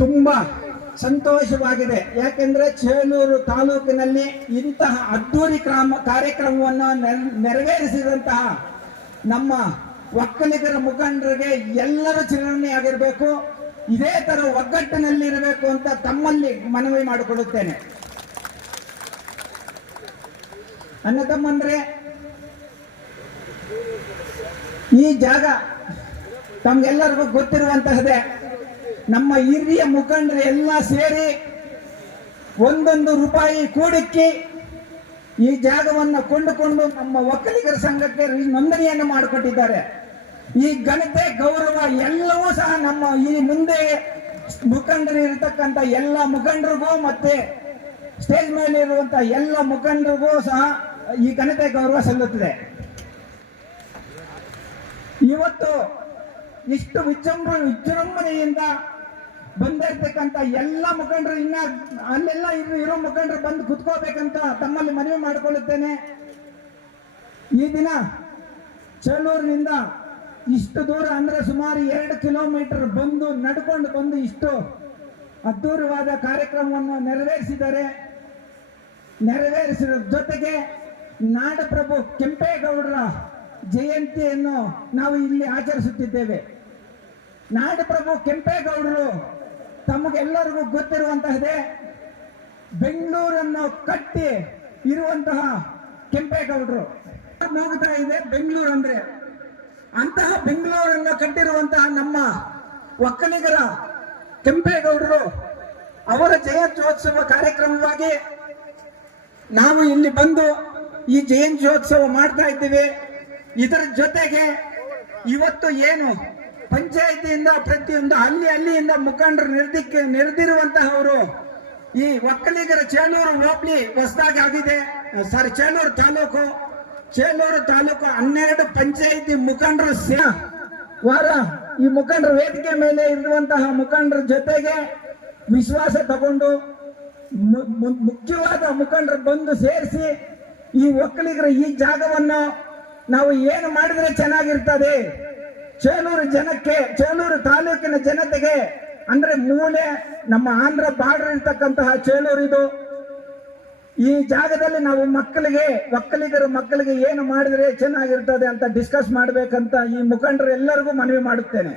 ತುಂಬಾ ಸಂತೋಷವಾಗಿದೆ. ಯಾಕೆಂದ್ರೆ ಚೇಳೂರು ತಾಲೂಕಿನಲ್ಲಿ ಇಂತಹ ಅದ್ದೂರಿ ಕಾರ್ಯಕ್ರಮವನ್ನು ನೆರವೇರಿಸಿದಂತಹ ನಮ್ಮ ಒಕ್ಕಲಿಗರ ಮುಖಂಡರಿಗೆ ಎಲ್ಲರೂ ಚಿರಋಣಿಯಾಗಿರಬೇಕು. ಇದೇ ತರ ಒಗ್ಗಟ್ಟಿನಲ್ಲಿರಬೇಕು ಅಂತ ತಮ್ಮಲ್ಲಿ ಮನವಿ ಮಾಡಿಕೊಳ್ಳುತ್ತೇನೆ. ಅಣ್ಣ ತಮ್ಮಂದ್ರೆ, ಈ ಜಾಗ ತಮ್ಗೆಲ್ಲರಿಗೂ ಗೊತ್ತಿರುವಂತಹದೇ. ನಮ್ಮ ಹಿರಿಯ ಮುಖಂಡರು ಎಲ್ಲ ಸೇರಿ 1 ರೂಪಾಯಿ ಕೂಡಿಕ್ಕಿ ಈ ಜಾಗವನ್ನು ಕೊಂಡುಕೊಂಡು ನಮ್ಮ ಒಕ್ಕಲಿಗರ ಸಂಘಕ್ಕೆ ನೋಂದಣಿಯನ್ನು ಮಾಡಿಕೊಟ್ಟಿದ್ದಾರೆ. ಈ ಘನತೆ ಗೌರವ ಎಲ್ಲವೂ ಸಹ ನಮ್ಮ ಈ ಮುಂದೆ ಮುಖಂಡರು ಇರತಕ್ಕಂಥ ಎಲ್ಲ ಮುಖಂಡರಿಗೂ ಮತ್ತೆ ಸ್ಟೇಜ್ ಮೇಲೆ ಇರುವಂತ ಎಲ್ಲ ಮುಖಂಡರಿಗೂ ಸಹ ಈ ಘನತೆ ಗೌರವ ಸಲ್ಲುತ್ತದೆ. ಇವತ್ತು ಇಷ್ಟು ವಿಜೃಂಭಣೆಯಿಂದ ಬಂದಿರ್ತಕ್ಕಂಥ ಎಲ್ಲ ಮುಖಂಡರು ಅಲ್ಲೆಲ್ಲ ಇರೋ ಮುಖಂಡರು ಬಂದು ಕುತ್ಕೋಬೇಕಂತ ತಮ್ಮಲ್ಲಿ ಮನವಿ ಮಾಡಿಕೊಳ್ಳುತ್ತೇನೆ. ಈ ದಿನ ಚೇಳೂರಿನಿಂದ ಇಷ್ಟು ದೂರ ಅಂದ್ರೆ ಸುಮಾರು 2 ಕಿಲೋಮೀಟರ್ ಬಂದು ನಡ್ಕೊಂಡು ಬಂದು ಇಷ್ಟು ಅದ್ಭುತವಾದ ಕಾರ್ಯಕ್ರಮವನ್ನು ನೆರವೇರಿಸಿದ ಜೊತೆಗೆ ನಾಡಪ್ರಭು ಕೆಂಪೇಗೌಡರ ಜಯಂತಿಯನ್ನು ನಾವು ಇಲ್ಲಿ ಆಚರಿಸುತ್ತಿದ್ದೇವೆ. ನಾಡಪ್ರಭು ಕೆಂಪೇಗೌಡರು ತಮಗೆಲ್ಲರಿಗೂ ಗೊತ್ತಿರುವಂತಹದೇ. ಬೆಂಗಳೂರನ್ನು ಕಟ್ಟಿ ಇರುವಂತಹ ಕೆಂಪೇಗೌಡರು ಹೋಗ್ತಾ ಇದೆ ಬೆಂಗಳೂರು ಅಂದ್ರೆ. ಅಂತಹ ಬೆಂಗಳೂರನ್ನು ಕಟ್ಟಿರುವಂತಹ ನಮ್ಮ ಒಕ್ಕಲಿಗರ ಕೆಂಪೇಗೌಡರು ಅವರ ಜಯಂತ್ಯೋತ್ಸವ ಕಾರ್ಯಕ್ರಮವಾಗಿ ನಾವು ಇಲ್ಲಿ ಬಂದು ಈ ಜಯಂತ್ಯೋತ್ಸವ ಮಾಡ್ತಾ ಇದ್ದೀವಿ. ಇದರ ಜೊತೆಗೆ ಇವತ್ತು ಏನು ಪಂಚಾಯಿತಿಯಿಂದ ಪ್ರತಿಯೊಂದು ಹಳ್ಳಿಯಿಂದ ಮುಖಂಡರು ನೆರೆದಿರುವಂತಹವರು ಈ ಒಕ್ಕಲಿಗರ ಚೇಳೂರು ಹೋಬಳಿ ಹೊಸದಾಗಿ ಆಗಿದೆ. ಚೇಳೂರು ತಾಲೂಕು 12 ಪಂಚಾಯಿತಿ ಮುಖಂಡರು ವಾರ ಈ ಮುಖಂಡರ ವೇದಿಕೆ ಮೇಲೆ ಇರುವಂತಹ ಮುಖಂಡರ ಜೊತೆಗೆ ವಿಶ್ವಾಸ ತಗೊಂಡು ಮುಖ್ಯವಾದ ಮುಖಂಡರು ಬಂದು ಸೇರಿಸಿ ಈ ಒಕ್ಕಲಿಗರ ಈ ಜಾಗವನ್ನು ನಾವು ಏನು ಮಾಡಿದ್ರೆ ಚೆನ್ನಾಗಿರ್ತದೆ, ಚೇಳೂರು ತಾಲೂಕಿನ ಜನತೆಗೆ ಅಂದ್ರೆ ಮೂಲೆ ನಮ್ಮ ಆಂಧ್ರ ಬಾರ್ಡರ್ ಇರ್ತಕ್ಕಂತಹ ಚೇಳೂರು ಇದು. ಈ ಜಾಗದಲ್ಲಿ ನಾವು ಒಕ್ಕಲಿಗರ ಮಕ್ಕಳಿಗೆ ಏನು ಮಾಡಿದ್ರೆ ಚೆನ್ನಾಗಿರ್ತದೆ ಅಂತ ಡಿಸ್ಕಸ್ ಮಾಡ್ಬೇಕಂತ ಈ ಮುಖಂಡರು ಎಲ್ಲರಿಗೂ ಮನವಿ ಮಾಡುತ್ತೇನೆ.